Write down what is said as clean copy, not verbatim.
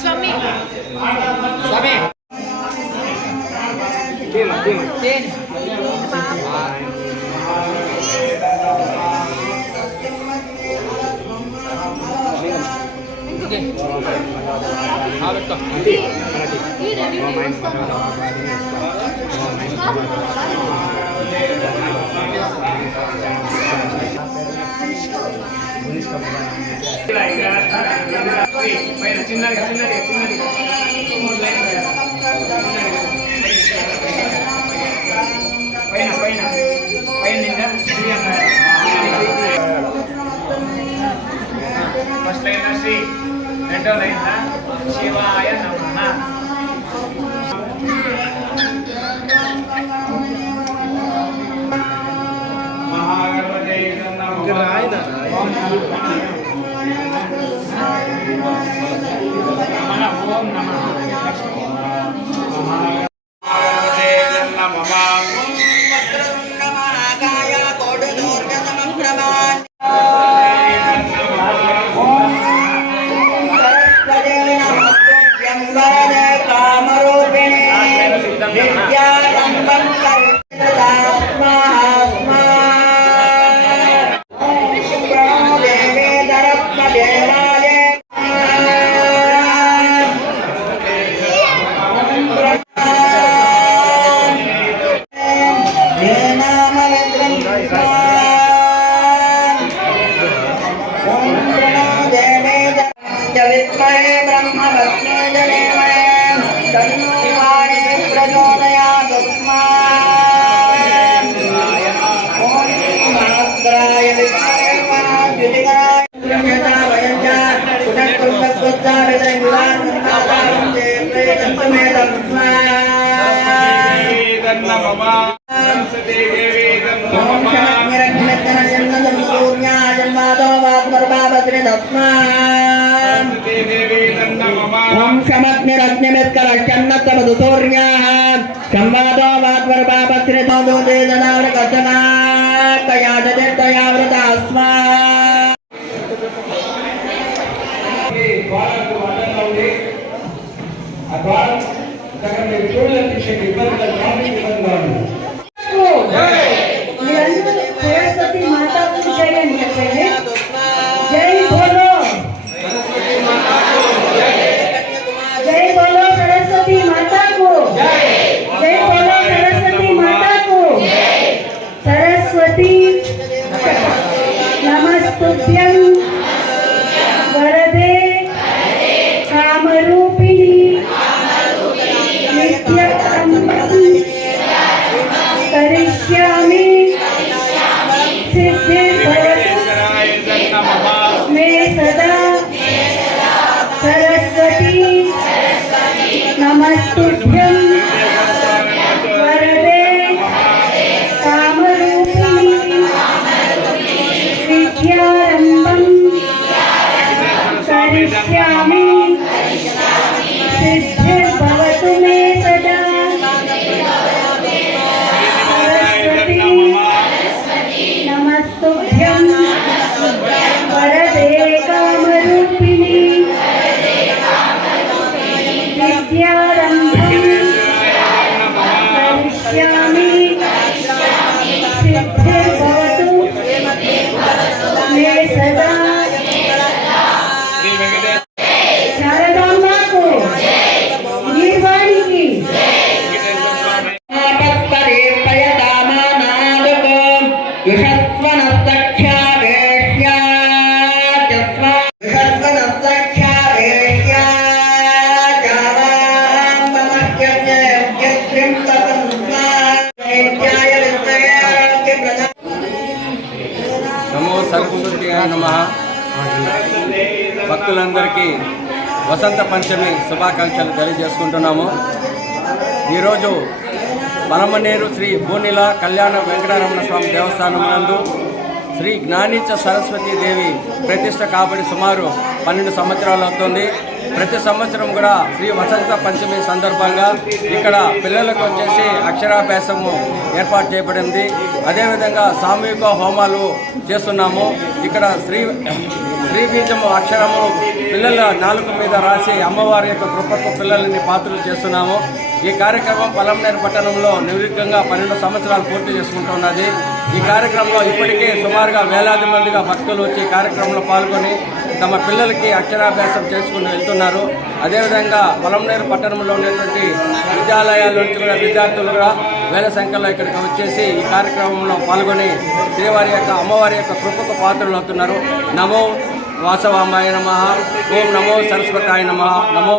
Swami. First line Sri, రెండో లైన్ శివాయ నమః. మహాగణపతే నమః. ఓం నమః. सरस्वती माता की जय बोलो, जय बोलो सरस्वती माता को, जय बोलो सरस्वती माता को. सरस्वती सिद्धिर्भवतु मे सदा శ్రీ వెంకటేశ్వర शारदाम्बा को निर्वाणी की స్వామి నమో సరస్వతి నమః. భక్తులందరికీ వసంత పంచమి శుభాకాంక్షలు తెలియజేసుకుంటున్నాము. ఈరోజు పరమనేరు శ్రీ భూనిల కళ్యాణ వెంకటరమణ స్వామి దేవస్థానం నందు శ్రీ జ్ఞానిచ సరస్వతీ దేవి ప్రతిష్ట కాబడి సుమారు 12 సంవత్సరాలు అవుతుంది. ప్రతి సంవత్సరం కూడా శ్రీ వసంత పంచమి సందర్భంగా ఇక్కడ పిల్లలకు వచ్చేసి అక్షరాభ్యాసము ఏర్పాటు చేయబడింది. అదేవిధంగా సామూహిక హోమాలు చేస్తున్నాము. ఇక్కడ శ్రీ బీజము అక్షరము పిల్లల నాలుక మీద రాసి అమ్మవారి యొక్క కృపకు పిల్లలని పాత్రలు చేస్తున్నాము. ఈ కార్యక్రమం పలమనేరు పట్టణంలో నిర్విఘ్నంగా 12 సంవత్సరాలు పూర్తి చేసుకుంటున్నది. ఈ కార్యక్రమంలో ఇప్పటికే సుమారుగా వేలాది మందిగా భక్తులు వచ్చి ఈ కార్యక్రమంలో పాల్గొని తమ పిల్లలకి అక్షరాభ్యాసం చేసుకుని వెళ్తున్నారు. అదేవిధంగా పలమనేరు పట్టణంలో ఉన్నటువంటి విద్యాలయాల నుంచి కూడా విద్యార్థులు కూడా వేల సంఖ్యలో ఇక్కడికి వచ్చేసి ఈ కార్యక్రమంలో పాల్గొని శ్రీవారి యొక్క అమ్మవారి యొక్క కృపకు పాత్రలు అవుతున్నారు. నమో వాసవామాయ నమః. ఓం నమో సరస్వతాయ నమః. నమో